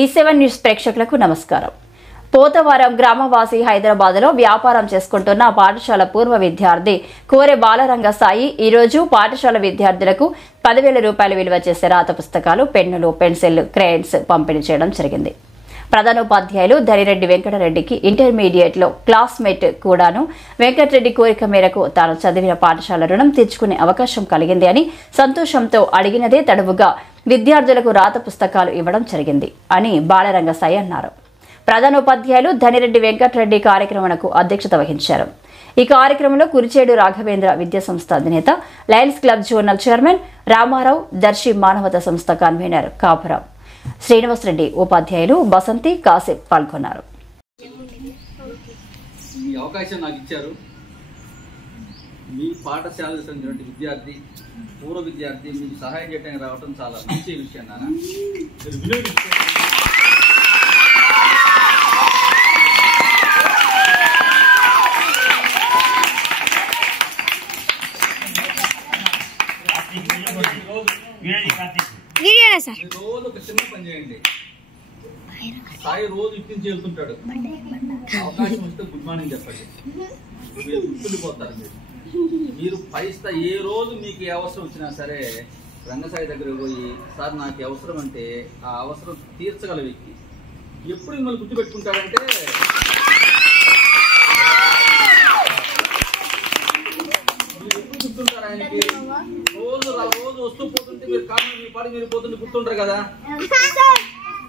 D7 news ప్రేక్షకులకు నమస్కారం. పోతవరం గ్రామవాసి హైదరాబాద్లో వ్యాపారం చేసుకుంటున్న పాఠశాల పూర్వ విద్యార్థి కోరె బాలరంగ సాయి ఈ రోజు పాఠశాల విద్యార్థులకు 10,000 రూపాయలు విలువ చేసే రాత పుస్తకాలు, పెన్నులు, పెన్సిల్, క్రేయన్స్ పంపిణీ చేయడం జరిగింది. ప్రధానోపాధ్యాయులు ధనిరెడ్డి వెంకటరెడ్డికి ఇంటర్మీడియట్లో క్లాస్మేట్ కూడాను వెంకటరెడ్డి కోరిక మేరకు తాను చదివిన పాఠశాల రుణం తీర్చుకునే అవకాశం కలిగింది అని సంతోషంతో అడిగినదే తడువుగా విద్యార్థులకు రాత పుస్తకాలు ఇవ్వడం జరిగింది అని బాలరంగ సాయి అన్నారు. ప్రధానోపాధ్యాయులు ధనిరెడ్డి వెంకటరెడ్డి కార్యక్రమానికి అధ్యక్షత వహించారు. ఈ కార్యక్రమంలో కురిచేడు రాఘవేంద్ర విద్యాసంస్థ అధినేత, Lions Club zonal chairman Ramarao, Darsi మానవతా సంస్థ కన్వీనర్ కాపురావు శ్రీనివాసరెడ్డి, ఉపాధ్యాయులు బసంతి, కాసిఫ్ పాల్గొన్నారు. ఈ అవకాశం నాకు ఇచ్చారు. మీ పాఠశాలకు చెందినటువంటి విద్యార్థి, పూర్వ విద్యార్థి మీకు సహాయం చేయడానికి రావడం చాలా మంచి విషయం. నాన్న రోజు ఒక చిన్న పని చేయండి. సాయి రోజు ఇప్పించి వెళ్తుంటాడు. అవకాశం వస్తే గుడ్ మార్నింగ్ చెప్పండి. మీరు గుర్తుండిపోతారు. మీరు పైస్తా ఏ రోజు మీకు ఏ అవసరం వచ్చినా సరే రంగసాయి దగ్గర పోయి, సార్ నాకు అవసరం అంటే ఆ అవసరం తీర్చగల వ్యక్తి. ఎప్పుడు మిమ్మల్ని గుర్తుపెట్టుకుంటాడంటే మీరు ఎప్పుడు గుర్తుంటారు ఆయనకి. రోజు వస్తూ పోతుంటే మీరు కారణం మీ పాడి మీరు పోతుంటే గుర్తుంటారు కదా.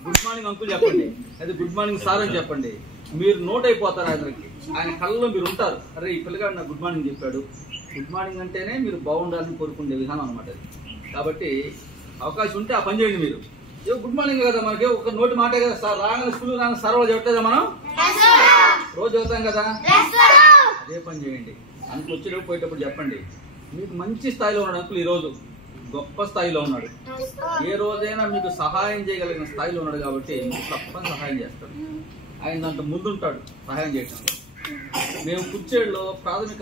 గుడ్ మార్నింగ్ అంకుల్ చెప్పండి, అది గుడ్ మార్నింగ్ సార్ అని చెప్పండి. మీరు నోట్ అయిపోతారు ఆయనకి. ఆయన కళ్ళలో మీరు ఉంటారు. అరే ఈ పిల్లగాడు నాకు గుడ్ మార్నింగ్ చెప్పాడు. గుడ్ మార్నింగ్ అంటేనే మీరు బాగుండాలని కోరుకునే విధానం అనమాట. కాబట్టి అవకాశం ఉంటే ఆ పని చేయండి. మీరు ఏ గుడ్ మార్నింగ్ కదా, మనకి ఒక నోటి మాటే కదా. సార్ రాగానే స్కూల్ రాగానే సార్ వాళ్ళు చెప్పలేదా? మనం రోజు చదువుతాం కదా. అదే పని చేయండి. అందుకు వచ్చేటప్పుడు పోయేటప్పుడు చెప్పండి, మీకు మంచి స్థాయిలో ఉన్నాడు అంకుల్, ఈరోజు గొప్ప స్థాయిలో ఉన్నాడు. ఏ రోజైనా మీకు సహాయం చేయగలిగిన స్థాయిలో ఉన్నాడు. కాబట్టి మీకు తప్పని సహాయం చేస్తాడు. ఆయన దాంట్లో ముందుంటాడు సహాయం చేయడంలో. మేము కుర్చేడులో ప్రాథమిక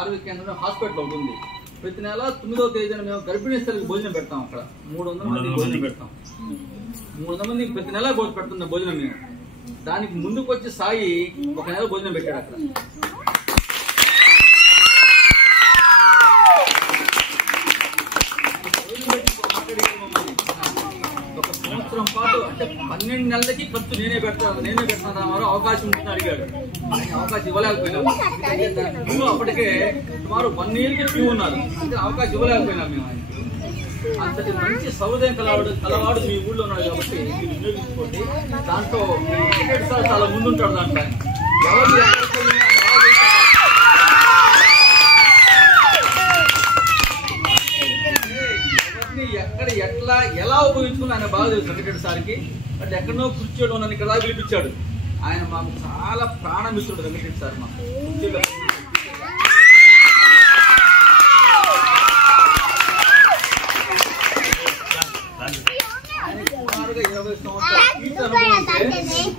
ఆరోగ్య కేంద్రం హాస్పిటల్ ఒకటి ఉంది. ప్రతి నెల 9వ తేదీన మేము గర్భిణీ స్త్రీలకు భోజనం పెడతాం. అక్కడ 300 మంది భోజనం పెడతాం. 300 మంది ప్రతి నెల పెడుతున్న భోజనం మేము. దానికి ముందుకు వచ్చి సాయి ఒక నెల భోజనం పెట్టాడు అక్కడ. ఒక సంవత్సరం పాటు అంటే 12 నెలలకి ఖర్చు నేనే పెడతాను రామారావు, అవకాశం ఉంటుందని అడిగాడు. ఆయన అవకాశం ఇవ్వలేకపోయినాము. అప్పటికే సుమారు 1 yearకి క్యూ ఉన్నారు. అంటే అవకాశం ఇవ్వలేకపోయినాం మేము ఆయనకి. అంతటి మంచి సౌదయం కలవాడు మీ ఊళ్ళో ఉన్నాడు. కాబట్టి మీరు వినియోగించుకోండి. దాంట్లో సార్ చాలా ముందుంటాడు. దాంట్లో ఎక్కడ ఎట్లా ఎలా ఉపయోగించుకుని ఆయన బాగా తెలుసు వెంకటరెడ్డి సార్కి. అంటే ఎక్కడో కూర్చోడు నన్ను ఇక్కడ పిలిపించాడు. ఆయన మాకు చాలా ప్రాణమిత్రుడు వెంకటరెడ్డి సార్. మాకు సుమారుగా 20 సంవత్సరాల టీచర్ అనుభవం ఉంటే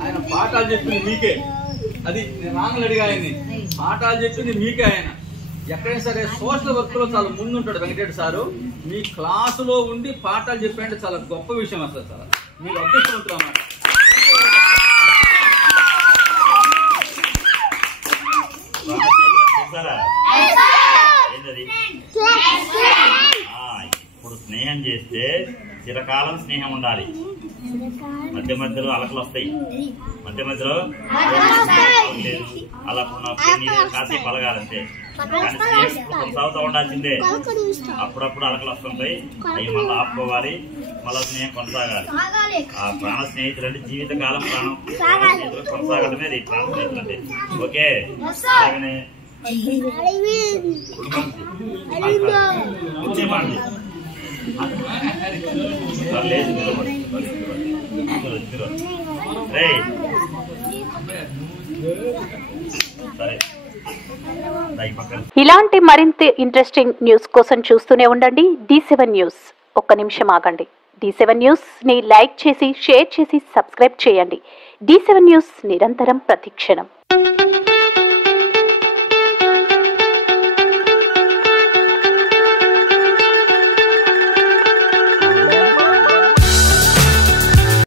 ఆయన పాఠాలు చెప్పింది మీకే. అది నేను నాన్నలు అడిగా ఆయన్ని. పాఠాలు చెప్పింది మీకే. ఆయన ఎక్కడైనా సరే సోషల్ వర్క్ లో చాలా ముందుంటాడు వెంకటరెడ్డి సారు. మీ క్లాసులో ఉండి పాఠాలు చెప్పాలంటే చాలా గొప్ప విషయం. అసలు చాలా మీరు అదృష్టవంతులు అన్నమాట. ఇప్పుడు స్నేహం చేస్తే చిరకాలం స్నేహం ఉండాలి. మధ్య మధ్యలో అలకలు వస్తాయి. మధ్య మధ్యలో అలా కాసేపు అలగాలంటే. కానీ స్నేహం కొనసాగుతూ ఉండాల్సిందే. అప్పుడప్పుడు అలకలు వస్తుంటాయి. అవి మళ్ళీ ఆపుకోవాలి. మళ్ళీ స్నేహం కొనసాగాలి. ఆ ప్రాణ స్నేహితులు అంటే జీవితకాలం ప్రాణ స్నేహితులు కొనసాగడమే అది ప్రాణ స్నేహితులు అంటే. ఓకే, అలాగనే కూర్చేమండి. ఇలాంటి మరింత ఇంట్రెస్టింగ్ న్యూస్ కోసం చూస్తూనే ఉండండి D7 న్యూస్. ఒక్క నిమిషం ఆగండి. D7 న్యూస్ ని లైక్ చేసి, షేర్ చేసి, సబ్స్క్రైబ్ చేయండి. D7 న్యూస్ నిరంతరం ప్రతిక్షణం.